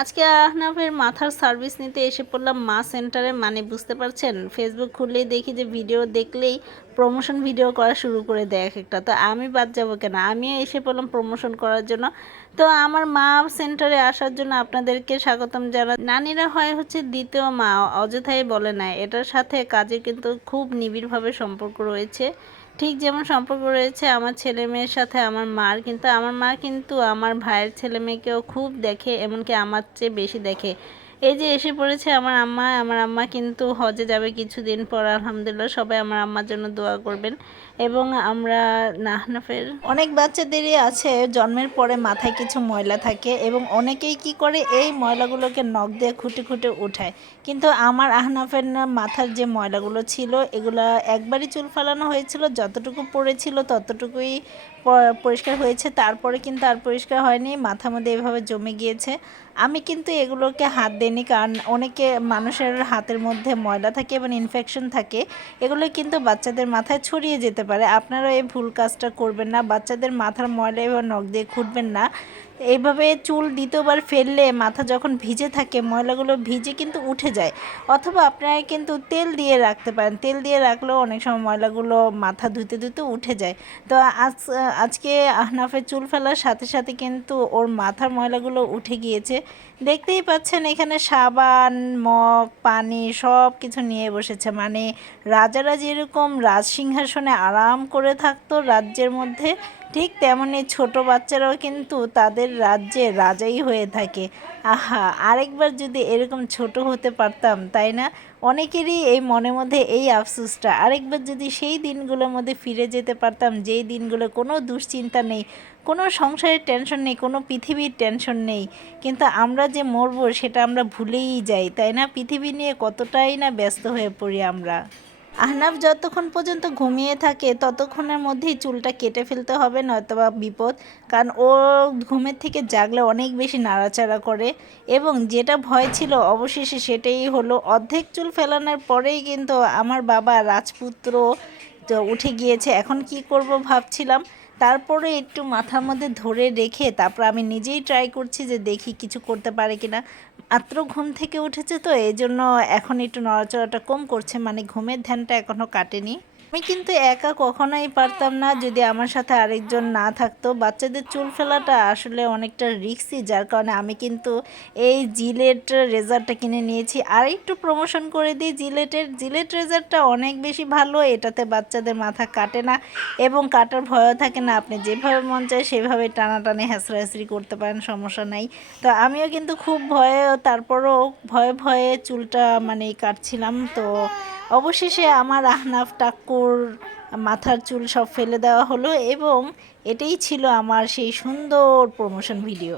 আজকে আহনাফের মাথার সার্ভিস নিতে এসে পড়লাম মা সেন্টারে। মানে বুঝতে পারছেন, ফেসবুক খুললেই দেখি যে ভিডিও দেখলেই প্রমোশন ভিডিও করা শুরু করে দেয় এক একটা। তো আমি বাদ যাবো কেন, আমিও এসে পড়লাম প্রমোশন করার জন্য। তো আমার মা সেন্টারে আসার জন্য আপনাদেরকে স্বাগতম জানাই। নানিরা হয় হচ্ছে দ্বিতীয় মা, অযথাই বলে না। এটার সাথে কাজের কিন্তু খুব নিবিড়ভাবে সম্পর্ক রয়েছে। ঠিক যেমন সম্পর্ক রয়েছে আমার ছেলে মেয়ের সাথে আমার মার, কিন্তু আমার মা কিন্তু আমার ভাইয়ের ছেলে মেয়েকেও খুব দেখে, এমনকি আমার চেয়ে বেশি দেখে। এই যে এসে পড়েছে আমার আম্মা কিন্তু হজে যাবে কিছুদিন পর। আলহামদুলিল্লাহ, সবাই আমার আম্মার জন্য দোয়া করবেন। এবং আমরা নাহনাফের অনেক বাচ্চাদেরই আছে জন্মের পরে মাথায় কিছু ময়লা থাকে, এবং অনেকেই কি করে এই ময়লাগুলোকে নখ দিয়ে খুঁটে খুঁটে উঠায়। কিন্তু আমার আহনাফের মাথার যে ময়লাগুলো ছিল এগুলা একবারই চুল ফালানো হয়েছিল, যতটুকু পড়েছিল ততটুকুই পরিষ্কার হয়েছে। তারপরে কিন্তু আর পরিষ্কার হয়নি, মাথার মধ্যে এভাবে জমে গিয়েছে। আমি কিন্তু এগুলোকে হাত দিইনি, কারণ অনেকে মানুষের হাতের মধ্যে ময়লা থাকে এবং ইনফেকশন থাকে, এগুলো কিন্তু বাচ্চাদের মাথায় ছড়িয়ে যেতে পারে। আপনারা এই ভুল কাজটা করবেন না, বাচ্চাদের মাথার ময়লা এবার নখ দিয়ে খুঁটবেন না। এইভাবে চুল দ্বিতীয়বার ফেললে মাথা যখন ভিজে থাকে ময়লাগুলো ভিজে কিন্তু উঠে যায়। অথবা আপনারা কিন্তু তেল দিয়ে রাখতে পারেন, তেল দিয়ে রাখলেও অনেক সময় ময়লাগুলো মাথা ধুতে ধুতে উঠে যায়। তো আজকে আহনাফের চুল ফেলার সাথে সাথে কিন্তু ওর মাথার ময়লাগুলো উঠে গিয়েছে। দেখতেই পাচ্ছেন এখানে সাবান, মগ, পানি সব কিছু নিয়ে বসেছে। মানে রাজারা যেরকম রাজসিংহাসনে আরাম করে থাকতো রাজ্যের মধ্যে, ঠিক তেমনি ছোট বাচ্চারাও কিন্তু তাদের রাজ্যে রাজাই হয়ে থাকে। আহা, আরেকবার যদি এরকম ছোট হতে পারতাম, তাই না? অনেকেরই এই মনের মধ্যে এই আফসোসটা, আরেকবার যদি সেই দিনগুলোর মধ্যে ফিরে যেতে পারতাম, যেই দিনগুলো কোনো দুশ্চিন্তা নেই, কোনো সংসারের টেনশন নেই, কোনো পৃথিবীর টেনশন নেই। কিন্তু আমরা যে মরবো সেটা আমরা ভুলেই যাই, তাই না? পৃথিবী নিয়ে কতটাই না ব্যস্ত হয়ে পড়ি আমরা। আহনাফ যতক্ষণ পর্যন্ত ঘুমিয়ে থাকে ততক্ষণের মধ্যেই চুলটা কেটে ফেলতে হবে, নয়তোবা বিপদ। কারণ ও ঘুমের থেকে জাগলে অনেক বেশি নাড়াচাড়া করে, এবং যেটা ভয় ছিল অবশেষে সেটাই হলো। অর্ধেক চুল ফেলানোর পরেই কিন্তু আমার বাবা রাজপুত্র তো উঠে গিয়েছে। এখন কি করব ভাবছিলাম, তারপরে একটু মাথার মধ্যে ধরে রেখে তারপর আমি নিজেই ট্রাই করছি যে দেখি কিছু করতে পারে কিনা। মাত্র ঘুম থেকে উঠেছে তো এই জন্য এখন একটু নড়াচড়াটা কম করছে, মানে ঘুমের ধ্যানটা এখনও কাটেনি। আমি কিন্তু একা কখনোই পারতাম না যদি আমার সাথে আরেকজন না থাকতো। বাচ্চাদের চুল ফেলাটা আসলে অনেকটা রিস্কি, যার কারণে আমি কিন্তু এই জিলেট রেজারটা কিনে নিয়েছি। আর একটু প্রমোশন করে দিই, জিলেট রেজারটা অনেক বেশি ভালো। এটাতে বাচ্চাদের মাথা কাটে না এবং কাটার ভয়ও থাকে না। আপনি যেভাবে মন চায় সেভাবে টানাটানি হ্যাঁচড়াহ্যাঁচড়ি করতে পারেন, সমস্যা নাই। তো আমিও কিন্তু খুব ভয়ে, তারপরও ভয়ে ভয়ে চুলটা মানে কাটছিলাম। তো অবশেষে আমার আহনাফ টাক্কুর মাথার চুল সব ফেলে দেওয়া হলো, এবং এটাই ছিল আমার সেই সুন্দর প্রমোশন ভিডিও।